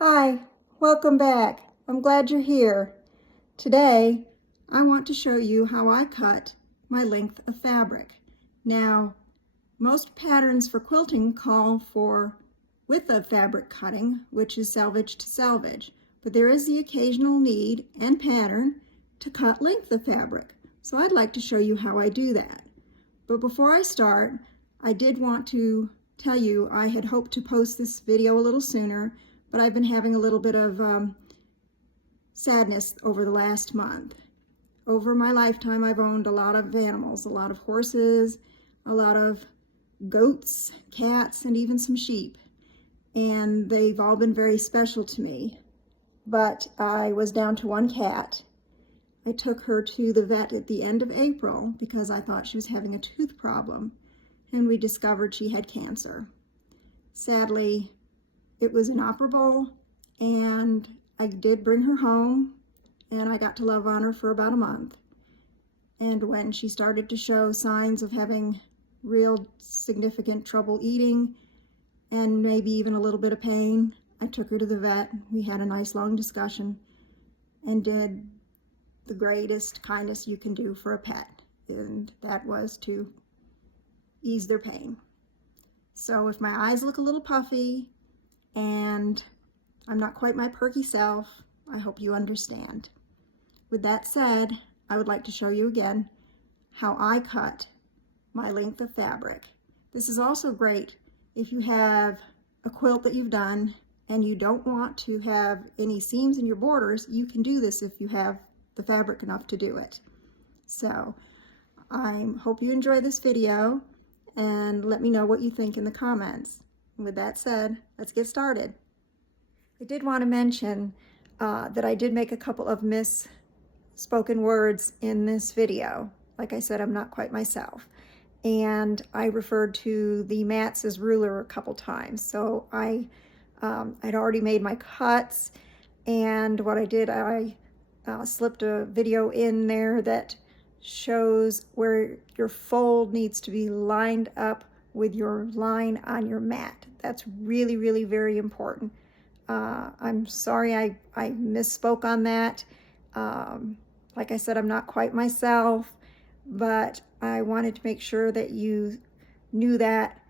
Hi, welcome back. I'm glad you're here. Today, I want to show you how I cut my length of fabric. Now, most patterns for quilting call for width of fabric cutting, which is selvage to selvage, but there is the occasional need and pattern to cut length of fabric. So I'd like to show you how I do that. But before I start, I did want to tell you I had hoped to post this video a little sooner, but I've been having a little bit of sadness over the last month. Over my lifetime, I've owned a lot of animals, a lot of horses, a lot of goats, cats, and even some sheep. And they've all been very special to me. But I was down to one cat. I took her to the vet at the end of April because I thought she was having a tooth problem, and we discovered she had cancer. Sadly, it was inoperable, and I did bring her home, and I got to love on her for about a month. And when she started to show signs of having real significant trouble eating and maybe even a little bit of pain, I took her to the vet. We had a nice long discussion and did the greatest kindness you can do for a pet, and that was to ease their pain. So if my eyes look a little puffy and I'm not quite my perky self, I hope you understand. With that said, I would like to show you again how I cut my length of fabric. This is also great if you have a quilt that you've done and you don't want to have any seams in your borders. You can do this if you have the fabric enough to do it. So I hope you enjoy this video and let me know what you think in the comments. With that said, let's get started. I did want to mention that I did make a couple of misspoken words in this video. Like I said, I'm not quite myself. And I referred to the mats as ruler a couple times. So I'd already made my cuts, and what I did, I slipped a video in there that shows where your fold needs to be lined up with your line on your mat. That's really, really very important. I'm sorry I misspoke on that. Like I said, I'm not quite myself, but I wanted to make sure that you knew that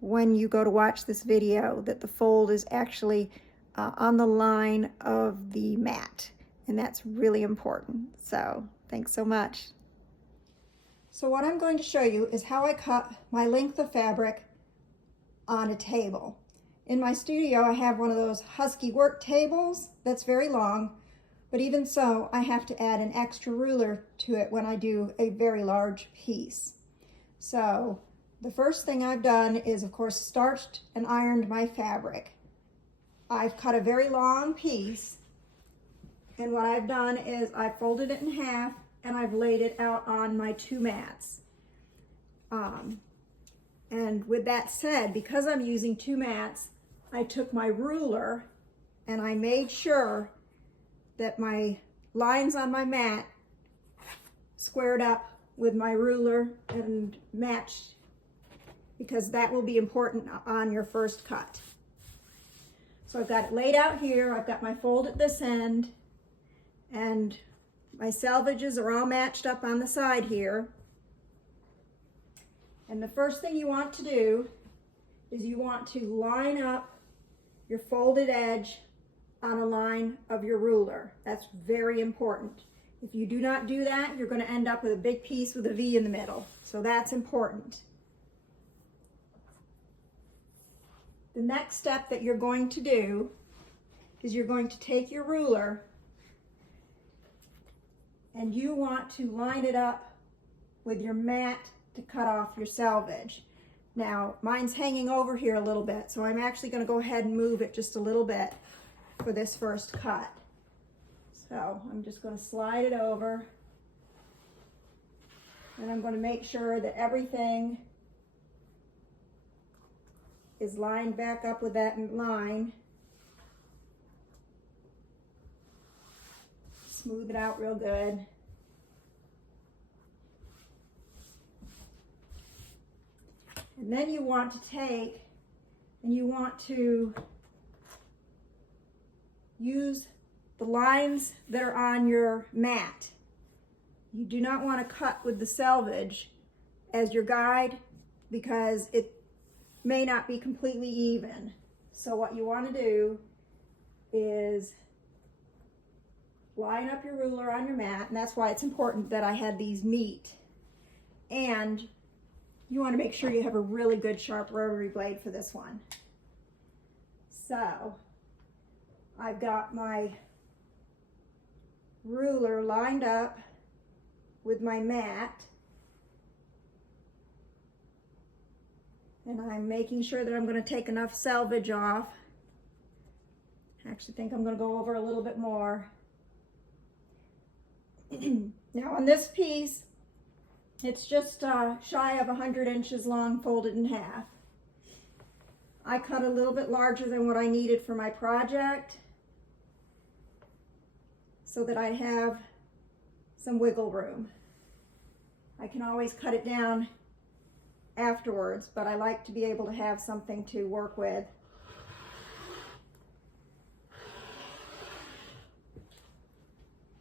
when you go to watch this video, that the fold is actually on the line of the mat, and that's really important. So thanks so much. So what I'm going to show you is how I cut my length of fabric on a table. In my studio, I have one of those husky work tables that's very long, but even so, I have to add an extra ruler to it when I do a very large piece. So the first thing I've done is, of course, starched and ironed my fabric. I've cut a very long piece, and what I've done is I've folded it in half and I've laid it out on my two mats. And with that said, because I'm using two mats, I took my ruler and I made sure that my lines on my mat squared up with my ruler and matched, because that will be important on your first cut. So I've got it laid out here. I've got my fold at this end, and my selvages are all matched up on the side here. And the first thing you want to do is you want to line up your folded edge on a line of your ruler. That's very important. If you do not do that, you're going to end up with a big piece with a V in the middle. So that's important. The next step that you're going to do is you're going to take your ruler and you want to line it up with your mat to cut off your selvage. Now, mine's hanging over here a little bit, so I'm actually going to go ahead and move it just a little bit for this first cut. So I'm just going to slide it over, and I'm going to make sure that everything is lined back up with that line. Smooth it out real good. And then you want to take and you want to use the lines that are on your mat. You do not want to cut with the selvage as your guide because it may not be completely even. So what you want to do is line up your ruler on your mat, and that's why it's important that I had these meet. And you want to make sure you have a really good sharp rotary blade for this one. So I've got my ruler lined up with my mat, and I'm making sure that I'm going to take enough selvage off. I actually think I'm going to go over a little bit more. Now on this piece, it's just shy of 100 inches long, folded in half. I cut a little bit larger than what I needed for my project so that I have some wiggle room. I can always cut it down afterwards, but I like to be able to have something to work with.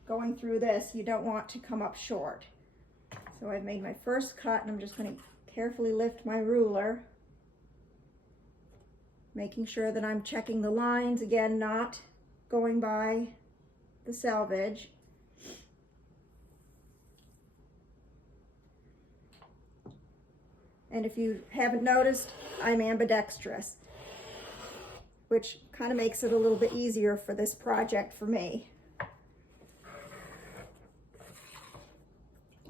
Going through this, you don't want to come up short. So I've made my first cut, and I'm just going to carefully lift my ruler, making sure that I'm checking the lines, again, not going by the selvage. And if you haven't noticed, I'm ambidextrous, which kind of makes it a little bit easier for this project for me.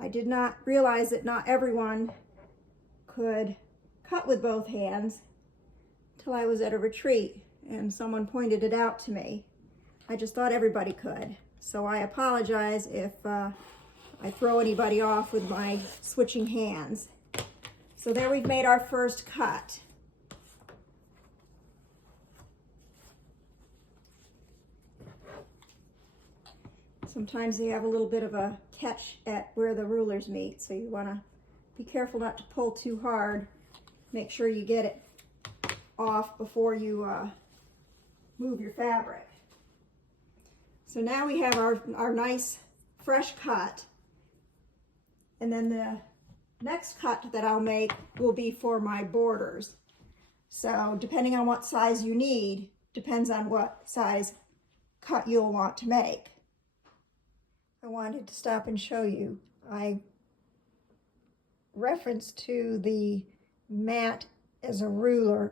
I did not realize that not everyone could cut with both hands till I was at a retreat and someone pointed it out to me. I just thought everybody could. So I apologize if I throw anybody off with my switching hands. So there we've made our first cut. Sometimes you have a little bit of a catch at where the rulers meet, so you want to be careful not to pull too hard. Make sure you get it off before you move your fabric. So now we have our nice fresh cut, and then the next cut that I'll make will be for my borders. So depending on what size you need, depends on what size cut you'll want to make. I wanted to stop and show you. I referenced to the mat as a ruler.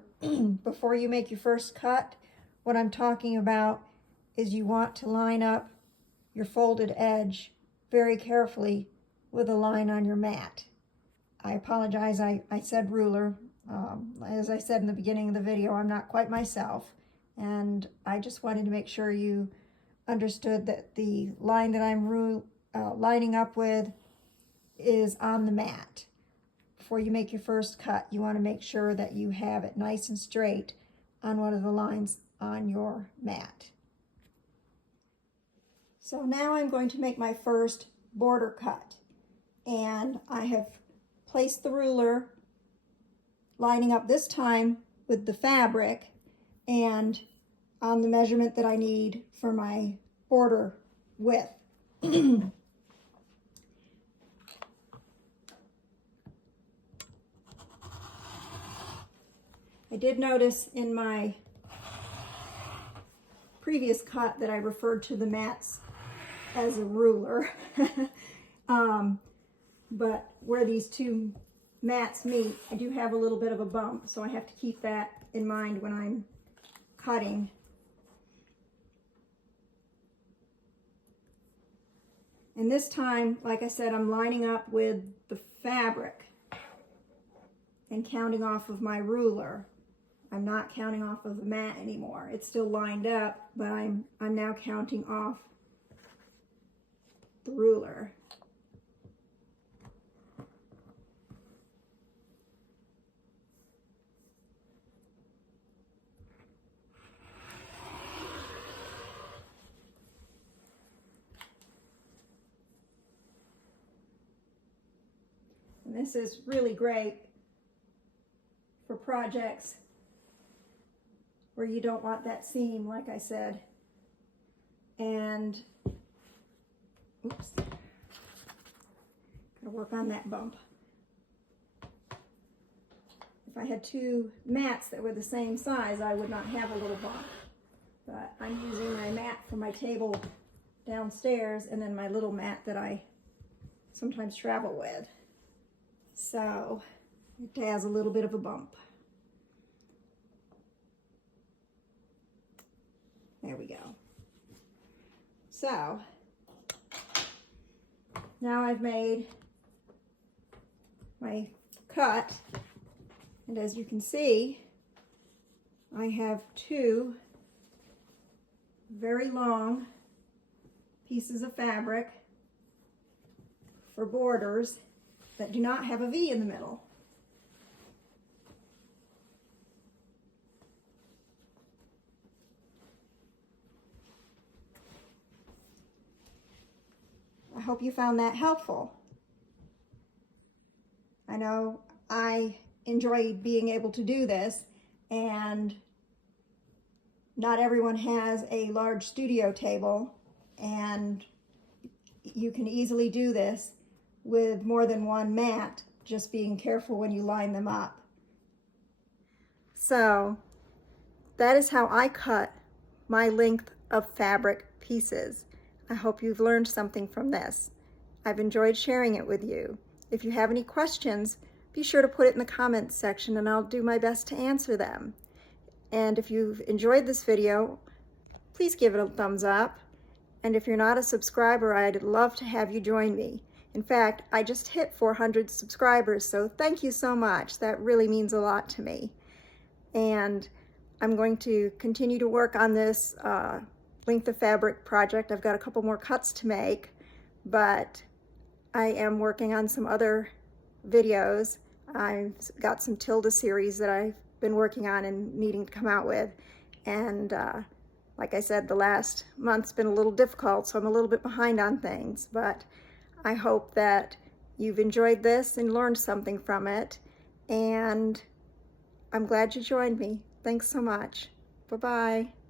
Before you make your first cut, what I'm talking about is you want to line up your folded edge very carefully with a line on your mat. I apologize, I said ruler. As I said in the beginning of the video, I'm not quite myself, and I just wanted to make sure you understood that the line that I'm lining up with is on the mat. Before you make your first cut, you want to make sure that you have it nice and straight on one of the lines on your mat. So now I'm going to make my first border cut, and I have placed the ruler lining up this time with the fabric and on the measurement that I need for my border width. I did notice in my previous cut that I referred to the mats as a ruler. But where these two mats meet, I do have a little bit of a bump, so I have to keep that in mind when I'm cutting. And this time, like I said, I'm lining up with the fabric and counting off of my ruler. I'm not counting off of the mat anymore. It's still lined up, but I'm now counting off the ruler. And this is really great for projects where you don't want that seam, like I said, And, oops, gotta work on that bump. If I had two mats that were the same size, I would not have a little bump. But I'm using my mat for my table downstairs and then my little mat that I sometimes travel with. So it has a little bit of a bump. There we go. So now I've made my cut, and as you can see, I have two very long pieces of fabric for borders that do not have a V in the middle. I hope you found that helpful. I know I enjoy being able to do this, and not everyone has a large studio table, and you can easily do this with more than one mat, just being careful when you line them up. So that is how I cut my length of fabric pieces. I hope you've learned something from this. I've enjoyed sharing it with you. If you have any questions, be sure to put it in the comments section and I'll do my best to answer them. And if you've enjoyed this video, please give it a thumbs up. And if you're not a subscriber, I'd love to have you join me. In fact, I just hit 400 subscribers, so thank you so much. That really means a lot to me. And I'm going to continue to work on this length of fabric project. I've got a couple more cuts to make, but I am working on some other videos. I've got some Tilda series that I've been working on and needing to come out with. And like I said, the last month's been a little difficult, so I'm a little bit behind on things, but I hope that you've enjoyed this and learned something from it. And I'm glad you joined me. Thanks so much. Bye-bye.